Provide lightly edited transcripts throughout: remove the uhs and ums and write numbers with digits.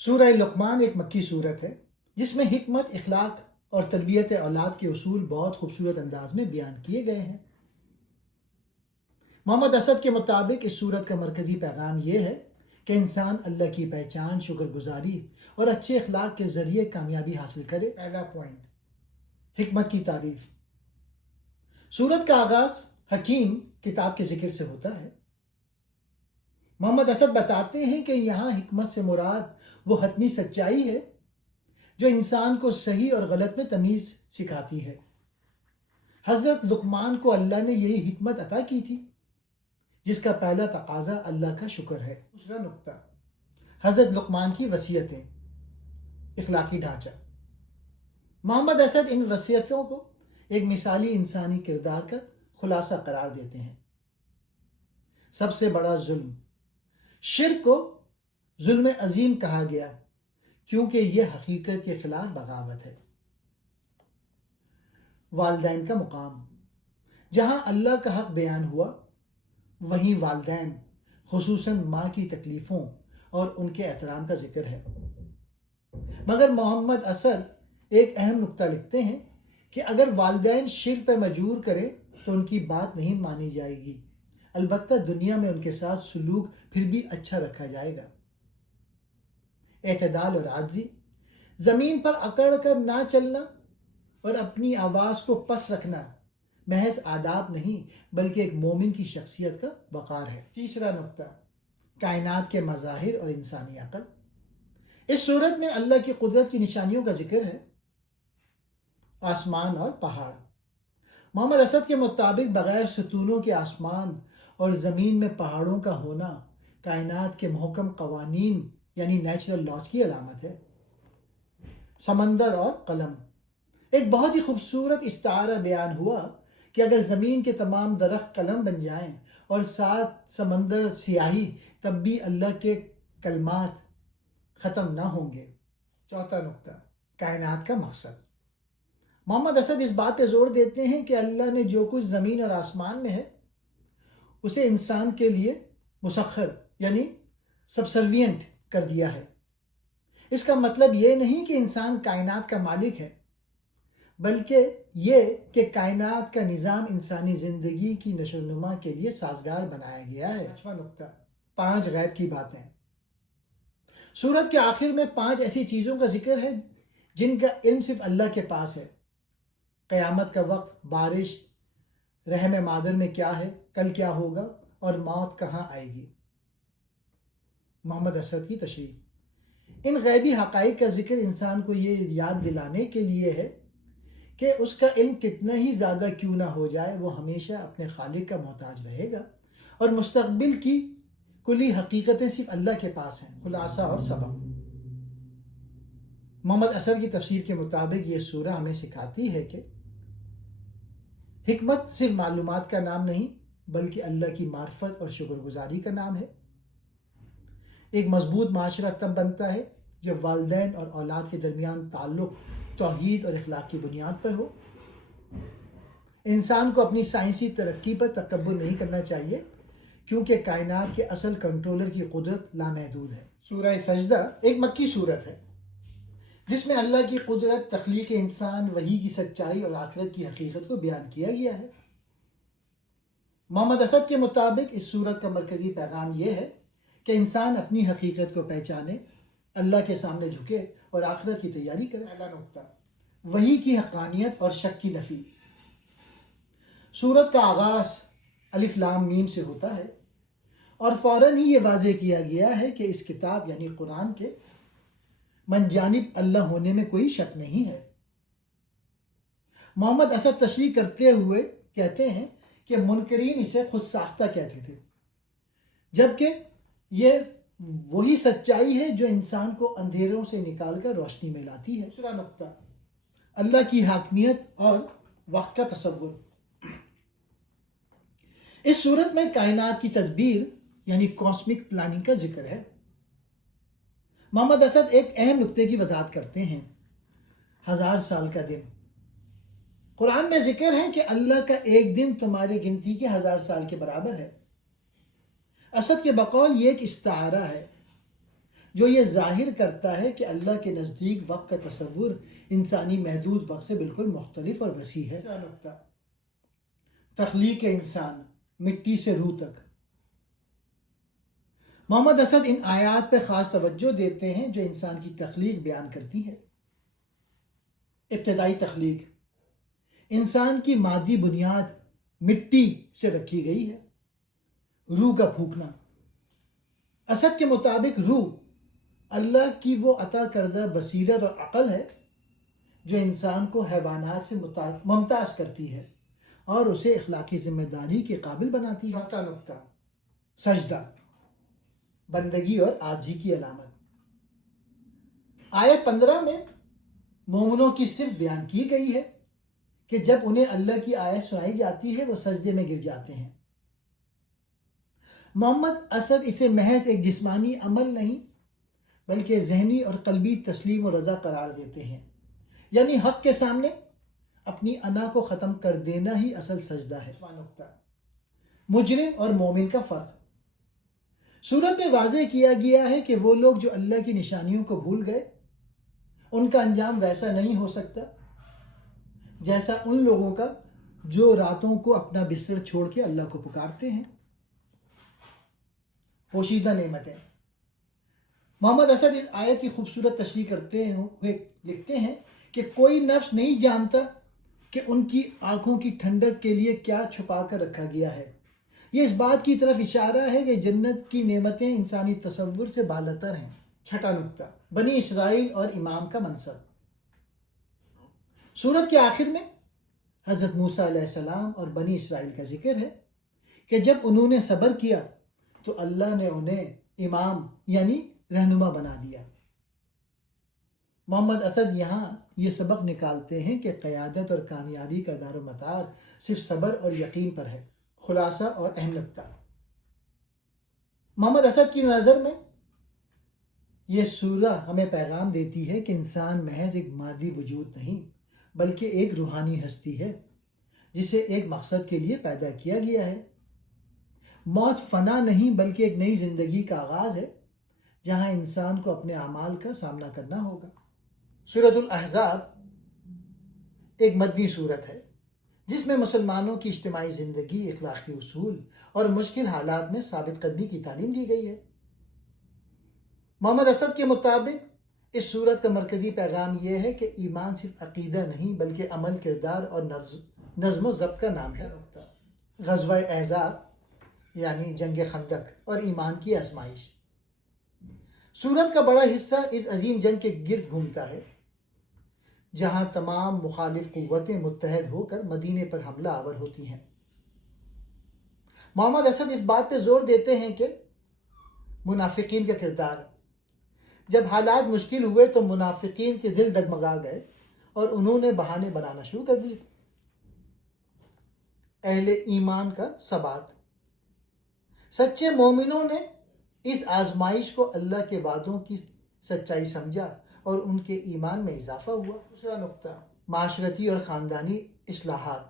سورہ لقمان ایک مکی صورت ہے جس میں حکمت، اخلاق اور تربیت اولاد کے اصول بہت خوبصورت انداز میں بیان کیے گئے ہیں۔ محمد اسد کے مطابق اس صورت کا مرکزی پیغام یہ ہے کہ انسان اللہ کی پہچان، شکر گزاری اور اچھے اخلاق کے ذریعے کامیابی حاصل کرے۔ پہلا پوائنٹ، حکمت کی تعریف۔ صورت کا آغاز حکیم کتاب کے ذکر سے ہوتا ہے۔ محمد اسد بتاتے ہیں کہ یہاں حکمت سے مراد وہ حتمی سچائی ہے جو انسان کو صحیح اور غلط میں تمیز سکھاتی ہے۔ حضرت لقمان کو اللہ نے یہی حکمت عطا کی تھی جس کا پہلا تقاضا اللہ کا شکر ہے۔ دوسرا نقطہ، حضرت لقمان کی وصیتیں، اخلاقی ڈھانچہ۔ محمد اسد ان وصیتوں کو ایک مثالی انسانی کردار کا خلاصہ قرار دیتے ہیں۔ سب سے بڑا ظلم، شرک کو ظلم عظیم کہا گیا کیونکہ یہ حقیقت کے خلاف بغاوت ہے۔ والدین کا مقام، جہاں اللہ کا حق بیان ہوا وہیں والدین خصوصاً ماں کی تکلیفوں اور ان کے احترام کا ذکر ہے۔ مگر محمد اسد ایک اہم نقطہ لکھتے ہیں کہ اگر والدین شرک پر مجبور کرے تو ان کی بات نہیں مانی جائے گی، البتہ دنیا میں ان کے ساتھ سلوک پھر بھی اچھا رکھا جائے گا۔ اعتدال اور عاجزی، زمین پر اکڑ کر نہ چلنا اور اپنی آواز کو پس رکھنا محض آداب نہیں بلکہ ایک مومن کی شخصیت کا وقار ہے۔ تیسرا نقطہ، کائنات کے مظاہر اور انسانی عقل۔ اس صورت میں اللہ کی قدرت کی نشانیوں کا ذکر ہے۔ آسمان اور پہاڑ، محمد اسد کے مطابق بغیر ستونوں کے آسمان اور زمین میں پہاڑوں کا ہونا کائنات کے محکم قوانین یعنی نیچرل لاز کی علامت ہے۔ سمندر اور قلم، ایک بہت ہی خوبصورت استعارہ بیان ہوا کہ اگر زمین کے تمام درخت قلم بن جائیں اور ساتھ سمندر سیاہی، تب بھی اللہ کے کلمات ختم نہ ہوں گے۔ چوتھا نقطہ، کائنات کا مقصد۔ محمد اسد اس بات پہ زور دیتے ہیں کہ اللہ نے جو کچھ زمین اور آسمان میں ہے اسے انسان کے لیے مسخر یعنی سبسروینٹ کر دیا ہے۔ اس کا مطلب یہ نہیں کہ انسان کائنات کا مالک ہے، بلکہ یہ کہ کائنات کا نظام انسانی زندگی کی نشو و نما کے لیے سازگار بنایا گیا ہے۔ پانچواں نقطہ، 5 غیب کی باتیں۔ سورت کے آخر میں 5 ایسی چیزوں کا ذکر ہے جن کا علم صرف اللہ کے پاس ہے۔ قیامت کا وقت، بارش، رحم مادر میں کیا ہے، کل کیا ہوگا اور موت کہاں آئے گی۔ محمد اسد کی تشریح، ان غیبی حقائق کا ذکر انسان کو یہ یاد دلانے کے لیے ہے کہ اس کا علم کتنا ہی زیادہ کیوں نہ ہو جائے، وہ ہمیشہ اپنے خالق کا محتاج رہے گا اور مستقبل کی کلی حقیقتیں صرف اللہ کے پاس ہیں۔ خلاصہ اور سبق، محمد اسد کی تفسیر کے مطابق یہ سورہ ہمیں سکھاتی ہے کہ حکمت صرف معلومات کا نام نہیں بلکہ اللہ کی معرفت اور شکر گزاری کا نام ہے۔ ایک مضبوط معاشرہ تب بنتا ہے جب والدین اور اولاد کے درمیان تعلق توحید اور اخلاق کی بنیاد پر ہو۔ انسان کو اپنی سائنسی ترقی پر تکبر نہیں کرنا چاہیے کیونکہ کائنات کے اصل کنٹرولر کی قدرت لامحدود ہے۔ سورہ سجدہ ایک مکی صورت ہے جس میں اللہ کی قدرت، تخلیق انسان، وحی کی سچائی اور آخرت کی حقیقت کو بیان کیا گیا ہے۔ محمد اسد کے مطابق اس صورت کا مرکزی پیغام یہ ہے کہ انسان اپنی حقیقت کو پہچانے، اللہ کے سامنے جھکے اور آخرت کی تیاری کرے۔ پہلا نقطہ، وحی کی حقانیت اور شک کی نفی۔ سورت کا آغاز الف لام میم سے ہوتا ہے اور فوراً ہی یہ واضح کیا گیا ہے کہ اس کتاب یعنی قرآن کے من جانب اللہ ہونے میں کوئی شک نہیں ہے۔ محمد اسد تشریح کرتے ہوئے کہتے ہیں کہ منکرین اسے خود ساختہ کہتے تھے، جبکہ یہ وہی سچائی ہے جو انسان کو اندھیروں سے نکال کر روشنی میں لاتی ہے۔ دوسرا نقطہ، اللہ کی حاکمیت اور وقت کا تصور۔ اس صورت میں کائنات کی تدبیر یعنی کاسمک پلاننگ کا ذکر ہے۔ محمد اسد ایک اہم نقطے کی وضاحت کرتے ہیں، 1000 سال کا دن۔ قرآن میں ذکر ہے کہ اللہ کا ایک دن تمہاری گنتی کے 1000 سال کے برابر ہے۔ اسد کے بقول یہ ایک استعارہ ہے جو یہ ظاہر کرتا ہے کہ اللہ کے نزدیک وقت کا تصور انسانی محدود وقت سے بالکل مختلف اور وسیع ہے۔ نقطہ تخلیق انسان مٹی سے روح تک۔ محمد اسد ان آیات پہ خاص توجہ دیتے ہیں جو انسان کی تخلیق بیان کرتی ہے۔ ابتدائی تخلیق، انسان کی مادی بنیاد مٹی سے رکھی گئی ہے۔ روح کا پھونکنا، اسد کے مطابق روح اللہ کی وہ عطا کردہ بصیرت اور عقل ہے جو انسان کو حیوانات سے ممتاز کرتی ہے اور اسے اخلاقی ذمہ داری کے قابل بناتی ہے۔ چوتھا نقطہ سجدہ، بندگی اور عاجزی کی علامت۔ آیت 15 میں مومنوں کی صرف بیان کی گئی ہے کہ جب انہیں اللہ کی آیت سنائی جاتی ہے وہ سجدے میں گر جاتے ہیں۔ محمد اسد اسے محض ایک جسمانی عمل نہیں بلکہ ذہنی اور قلبی تسلیم و رضا قرار دیتے ہیں، یعنی حق کے سامنے اپنی انا کو ختم کر دینا ہی اصل سجدہ ہے۔ مجرم اور مومن کا فرق، سورت میں واضح کیا گیا ہے کہ وہ لوگ جو اللہ کی نشانیوں کو بھول گئے ان کا انجام ویسا نہیں ہو سکتا جیسا ان لوگوں کا جو راتوں کو اپنا بستر چھوڑ کے اللہ کو پکارتے ہیں۔ پوشیدہ نعمتیں، محمد اسد اس آیت کی خوبصورت تشریح کرتے ہوئے لکھتے ہیں کہ کوئی نفس نہیں جانتا کہ ان کی آنکھوں کی ٹھنڈک کے لیے کیا چھپا کر رکھا گیا ہے۔ یہ اس بات کی طرف اشارہ ہے کہ جنت کی نعمتیں انسانی تصور سے بالاتر ہیں۔ چھٹا نقطہ بنی اسرائیل اور امام کا منصب۔ سورت کے آخر میں حضرت موسیٰ علیہ السلام اور بنی اسرائیل کا ذکر ہے کہ جب انہوں نے صبر کیا تو اللہ نے انہیں امام یعنی رہنما بنا دیا۔ محمد اسد یہاں یہ سبق نکالتے ہیں کہ قیادت اور کامیابی کا دار و مدار صرف صبر اور یقین پر ہے۔ خلاصہ اور اہم نکتہ، محمد اسد کی نظر میں یہ سورہ ہمیں پیغام دیتی ہے کہ انسان محض ایک مادی وجود نہیں بلکہ ایک روحانی ہستی ہے جسے ایک مقصد کے لیے پیدا کیا گیا ہے۔ موت فنا نہیں بلکہ ایک نئی زندگی کا آغاز ہے جہاں انسان کو اپنے اعمال کا سامنا کرنا ہوگا۔ سورۃ الاحزاب ایک مدنی سورت ہے جس میں مسلمانوں کی اجتماعی زندگی، اخلاقی اصول اور مشکل حالات میں ثابت قدمی کی تعلیم دی گئی ہے۔ محمد اسد کے مطابق اس سورت کا مرکزی پیغام یہ ہے کہ ایمان صرف عقیدہ نہیں بلکہ عمل، کردار اور نظم و ضبط کا نام ہے۔ غزوہ احزاب یعنی جنگ خندق اور ایمان کی آزمائش، سورت کا بڑا حصہ اس عظیم جنگ کے گرد گھومتا ہے جہاں تمام مخالف قوتیں متحد ہو کر مدینے پر حملہ آور ہوتی ہیں۔ محمد اسد اس بات پہ زور دیتے ہیں کہ منافقین کا کردار، جب حالات مشکل ہوئے تو منافقین کے دل ڈگمگا گئے اور انہوں نے بہانے بنانا شروع کر دیے۔ اہل ایمان کا ثبات، سچے مومنوں نے اس آزمائش کو اللہ کے وعدوں کی سچائی سمجھا اور ان کے ایمان میں اضافہ ہوا۔ دوسرا نقطہ معاشرتی اور خاندانی اصلاحات،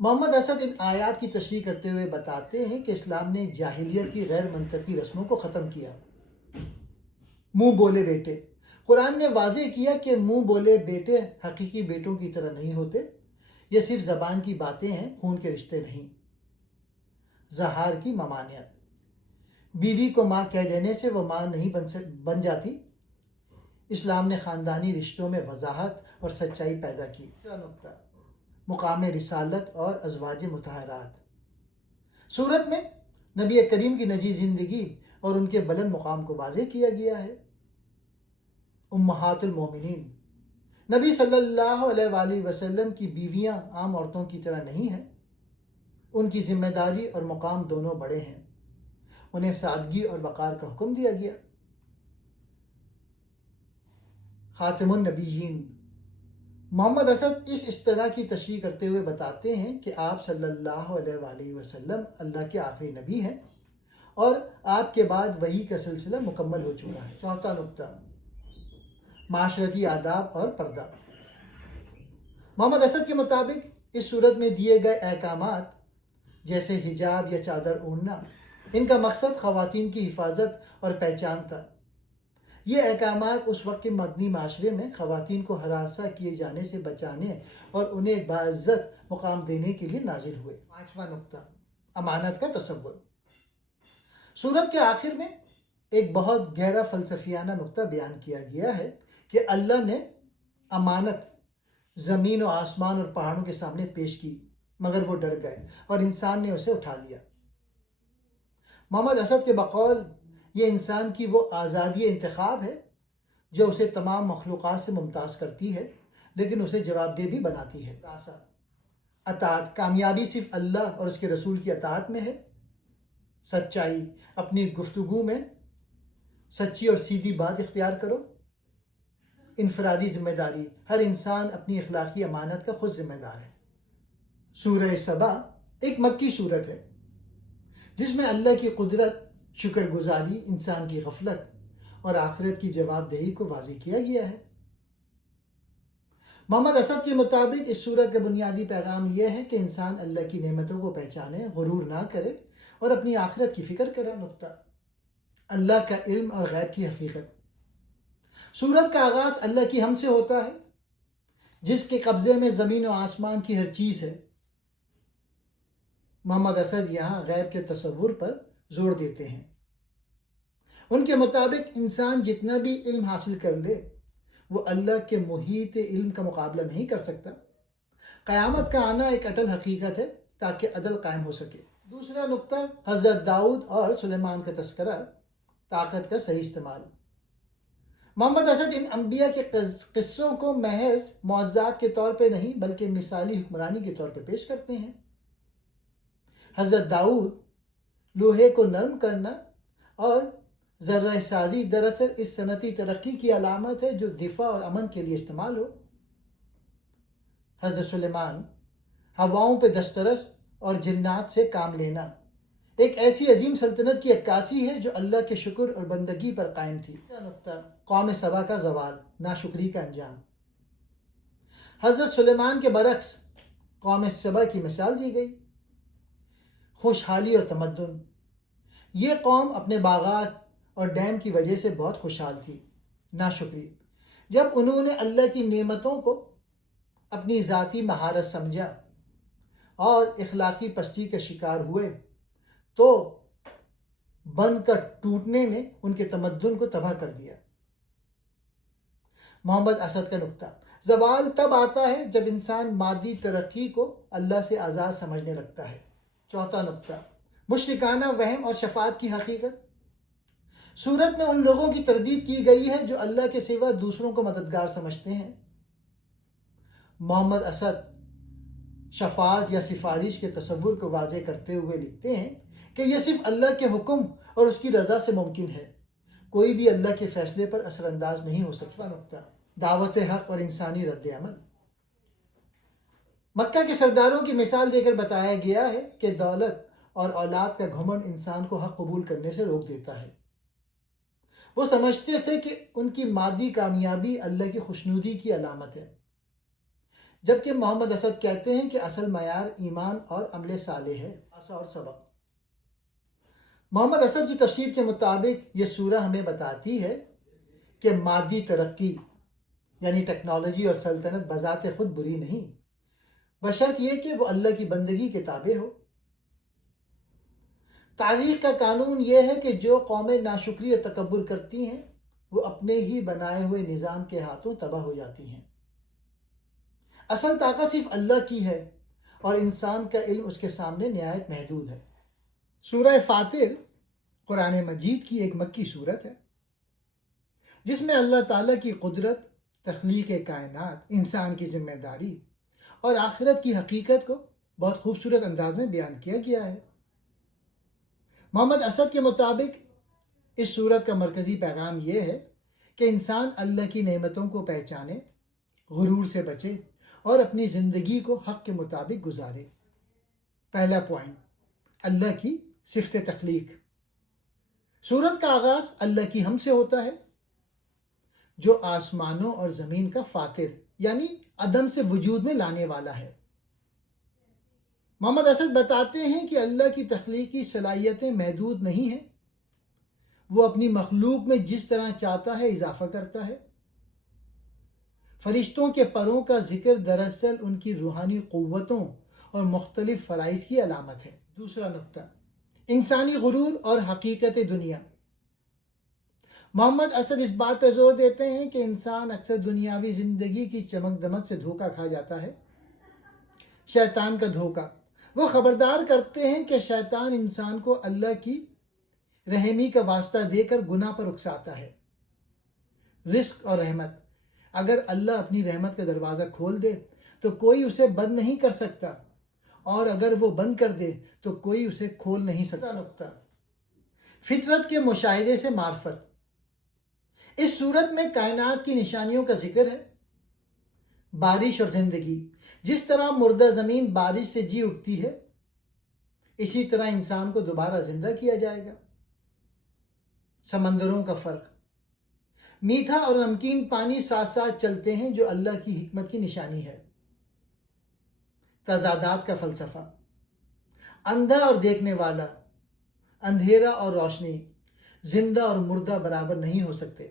محمد اسد ان آیات کی تشریح کرتے ہوئے بتاتے ہیں کہ اسلام نے جاہلیت کی غیر منطقی رسموں کو ختم کیا۔ منہ بولے بیٹے، قرآن نے واضح کیا کہ منہ بولے بیٹے حقیقی بیٹوں کی طرح نہیں ہوتے، یہ صرف زبان کی باتیں ہیں، خون کے رشتے نہیں۔ زہار کی ممانعت، بیوی کو ماں کہہ دینے سے وہ ماں نہیں بن جاتی۔ اسلام نے خاندانی رشتوں میں وضاحت اور سچائی پیدا کی۔ تیسرا نقطہ مقام رسالت اور ازواج مطہرات، سورت میں نبی کریم کی نجی زندگی اور ان کے بلند مقام کو واضح کیا گیا ہے۔ امہات المومنین، نبی صلی اللہ علیہ وآلہ وسلم کی بیویاں عام عورتوں کی طرح نہیں ہیں، ان کی ذمہ داری اور مقام دونوں بڑے ہیں، انہیں سادگی اور وقار کا حکم دیا گیا۔ خاتم النبیین، محمد اسد اس طرح کی تشریح کرتے ہوئے بتاتے ہیں کہ آپ صلی اللہ علیہ وآلہ وسلم اللہ کے آخری نبی ہیں اور آپ کے بعد وحی کا سلسلہ مکمل ہو چکا ہے۔ چوتھا نقطہ معاشرتی آداب اور پردہ، محمد اسد کے مطابق اس صورت میں دیے گئے احکامات جیسے حجاب یا چادر اوڑھنا ان کا مقصد خواتین کی حفاظت اور پہچان تھا۔ یہ احکامات اس وقت کے مدنی معاشرے میں خواتین کو ہراساں کیے جانے سے بچانے اور انہیں باعزت مقام دینے کے لیے نازل ہوئے۔ پانچواں نقطہ، امانت کا تصور۔ سورت کے آخر میں ایک بہت گہرا فلسفیانہ نقطہ بیان کیا گیا ہے کہ اللہ نے امانت زمین و آسمان اور پہاڑوں کے سامنے پیش کی، مگر وہ ڈر گئے اور انسان نے اسے اٹھا لیا۔ محمد اسد کے بقول یہ انسان کی وہ آزادی انتخاب ہے جو اسے تمام مخلوقات سے ممتاز کرتی ہے، لیکن اسے جواب دہ بھی بناتی ہے۔ اطاعت، کامیابی صرف اللہ اور اس کے رسول کی اطاعت میں ہے۔ سچائی، اپنی گفتگو میں سچی اور سیدھی بات اختیار کرو۔ انفرادی ذمہ داری، ہر انسان اپنی اخلاقی امانت کا خود ذمہ دار ہے۔ سورہ سبا ایک مکی سورت ہے جس میں اللہ کی قدرت، شکر گزاری، انسان کی غفلت اور آخرت کی جواب دہی کو واضح کیا گیا ہے۔ محمد اسد کے مطابق اس سورت کا بنیادی پیغام یہ ہے کہ انسان اللہ کی نعمتوں کو پہچانے، غرور نہ کرے اور اپنی آخرت کی فکر کرے۔ نقطہ، اللہ کا علم اور غیب کی حقیقت۔ سورت کا آغاز اللہ کی حمد سے ہوتا ہے جس کے قبضے میں زمین و آسمان کی ہر چیز ہے۔ محمد اسد یہاں غیب کے تصور پر زور دیتے ہیں۔ ان کے مطابق انسان جتنا بھی علم حاصل کر لے وہ اللہ کے محیط علم کا مقابلہ نہیں کر سکتا۔ قیامت کا آنا ایک اٹل حقیقت ہے تاکہ عدل قائم ہو سکے۔ دوسرا نقطہ، حضرت داؤد اور سلیمان کا تذکرہ، طاقت کا صحیح استعمال۔ محمد اسد ان انبیاء کے قصوں کو محض معجزات کے طور پہ نہیں بلکہ مثالی حکمرانی کے طور پہ پیش کرتے ہیں۔ حضرت داؤد لوہے کو نرم کرنا اور ذرہ سازی دراصل اس صنعتی ترقی کی علامت ہے جو دفاع اور امن کے لیے استعمال ہو۔ حضرت سلیمان ہواؤں پہ دسترس اور جنات سے کام لینا ایک ایسی عظیم سلطنت کی عکاسی ہے جو اللہ کے شکر اور بندگی پر قائم تھی۔ نقطہ، قوم سبا کا زوال، ناشکری کا انجام۔ حضرت سلیمان کے برعکس قوم سبا کی مثال دی گئی۔ خوشحالی اور تمدن۔ یہ قوم اپنے باغات اور ڈیم کی وجہ سے بہت خوشحال تھی۔ ناشکری، جب انہوں نے اللہ کی نعمتوں کو اپنی ذاتی مہارت سمجھا اور اخلاقی پستی کا شکار ہوئے تو بند کا ٹوٹنے نے ان کے تمدن کو تباہ کر دیا۔ محمد اسد کا نقطہ، زوال تب آتا ہے جب انسان مادی ترقی کو اللہ سے آزاد سمجھنے لگتا ہے۔ چوتھا نقطہ، مشرکانہ وہم اور شفاعت کی حقیقت۔ سورت میں ان لوگوں کی تردید کی گئی ہے جو اللہ کے سوا دوسروں کو مددگار سمجھتے ہیں۔ محمد اسد شفاعت یا سفارش کے تصور کو واضح کرتے ہوئے لکھتے ہیں کہ یہ صرف اللہ کے حکم اور اس کی رضا سے ممکن ہے، کوئی بھی اللہ کے فیصلے پر اثر انداز نہیں ہو سکتا۔ نقطہ، دعوت حق اور انسانی رد عمل۔ مکہ کے سرداروں کی مثال دے کر بتایا گیا ہے کہ دولت اور اولاد کا گھمنڈ انسان کو حق قبول کرنے سے روک دیتا ہے۔ وہ سمجھتے تھے کہ ان کی مادی کامیابی اللہ کی خوشنودی کی علامت ہے، جبکہ محمد اسد کہتے ہیں کہ اصل معیار ایمان اور عمل صالح ہے۔ اور سبق، محمد اسد کی تفسیر کے مطابق یہ سورہ ہمیں بتاتی ہے کہ مادی ترقی یعنی ٹیکنالوجی اور سلطنت بذات خود بری نہیں، بشرط یہ کہ وہ اللہ کی بندگی کے تابع ہو۔ تاریخ کا قانون یہ ہے کہ جو قومیں ناشکری اور تکبر کرتی ہیں وہ اپنے ہی بنائے ہوئے نظام کے ہاتھوں تباہ ہو جاتی ہیں۔ اصل طاقت صرف اللہ کی ہے اور انسان کا علم اس کے سامنے نہایت محدود ہے۔ سورہ فاطر قرآن مجید کی ایک مکی سورت ہے جس میں اللہ تعالیٰ کی قدرت، تخلیق کائنات، انسان کی ذمہ داری اور آخرت کی حقیقت کو بہت خوبصورت انداز میں بیان کیا گیا ہے۔ محمد اسد کے مطابق اس سورت کا مرکزی پیغام یہ ہے کہ انسان اللہ کی نعمتوں کو پہچانے، غرور سے بچے اور اپنی زندگی کو حق کے مطابق گزارے۔ پہلا پوائنٹ، اللہ کی صفت تخلیق۔ سورت کا آغاز اللہ کی حمد سے ہوتا ہے جو آسمانوں اور زمین کا فاطر یعنی عدم سے وجود میں لانے والا ہے۔ محمد اسد بتاتے ہیں کہ اللہ کی تخلیقی صلاحیتیں محدود نہیں ہیں، وہ اپنی مخلوق میں جس طرح چاہتا ہے اضافہ کرتا ہے۔ فرشتوں کے پروں کا ذکر دراصل ان کی روحانی قوتوں اور مختلف فرائض کی علامت ہے۔ دوسرا نقطہ، انسانی غرور اور حقیقت دنیا۔ محمد اسد اس بات پر زور دیتے ہیں کہ انسان اکثر دنیاوی زندگی کی چمک دمک سے دھوکہ کھا جاتا ہے۔ شیطان کا دھوکہ، وہ خبردار کرتے ہیں کہ شیطان انسان کو اللہ کی رحمی کا واسطہ دے کر گناہ پر اکساتا ہے۔ رزق اور رحمت، اگر اللہ اپنی رحمت کا دروازہ کھول دے تو کوئی اسے بند نہیں کر سکتا، اور اگر وہ بند کر دے تو کوئی اسے کھول نہیں سکتا۔ نقطہ، فطرت کے مشاہدے سے معرفت۔ اس صورت میں کائنات کی نشانیوں کا ذکر ہے۔ بارش اور زندگی، جس طرح مردہ زمین بارش سے جی اٹھتی ہے، اسی طرح انسان کو دوبارہ زندہ کیا جائے گا۔ سمندروں کا فرق، میٹھا اور نمکین پانی ساتھ ساتھ چلتے ہیں جو اللہ کی حکمت کی نشانی ہے۔ تضادات کا فلسفہ، اندھا اور دیکھنے والا، اندھیرا اور روشنی، زندہ اور مردہ برابر نہیں ہو سکتے۔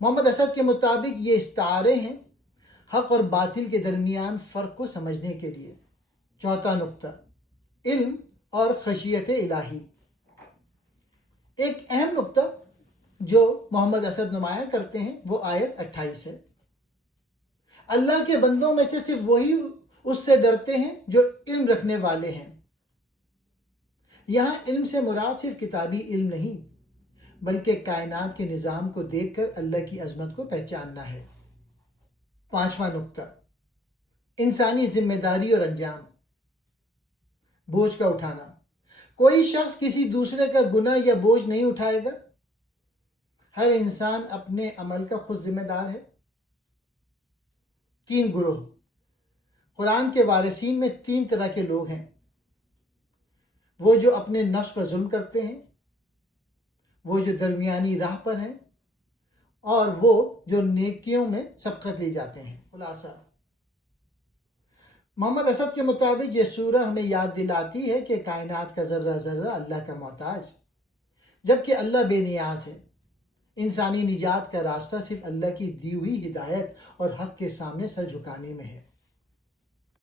محمد اسد کے مطابق یہ استعارے ہیں حق اور باطل کے درمیان فرق کو سمجھنے کے لیے۔ چوتھا نقطہ، علم اور خشیت الہی۔ ایک اہم نقطہ جو محمد اسد نمایاں کرتے ہیں وہ آیت 28 ہے۔ اللہ کے بندوں میں سے صرف وہی اس سے ڈرتے ہیں جو علم رکھنے والے ہیں۔ یہاں علم سے مراد صرف کتابی علم نہیں، بلکہ کائنات کے نظام کو دیکھ کر اللہ کی عظمت کو پہچاننا ہے۔ پانچواں نقطہ، انسانی ذمہ داری اور انجام۔ بوجھ کا اٹھانا، کوئی شخص کسی دوسرے کا گناہ یا بوجھ نہیں اٹھائے گا، ہر انسان اپنے عمل کا خود ذمہ دار ہے۔ 3 گروہ، قرآن کے وارثین میں 3 طرح کے لوگ ہیں: وہ جو اپنے نفس پر ظلم کرتے ہیں، وہ جو درمیانی راہ پر ہیں، اور وہ جو نیکیوں میں سبقت لے جاتے ہیں۔ خلاصہ، محمد اسد کے مطابق یہ سورہ ہمیں یاد دلاتی ہے کہ کائنات کا ذرہ ذرہ اللہ کا محتاج، جبکہ اللہ بے نیاز ہے۔ انسانی نجات کا راستہ صرف اللہ کی دی ہوئی ہدایت اور حق کے سامنے سر جھکانے میں ہے۔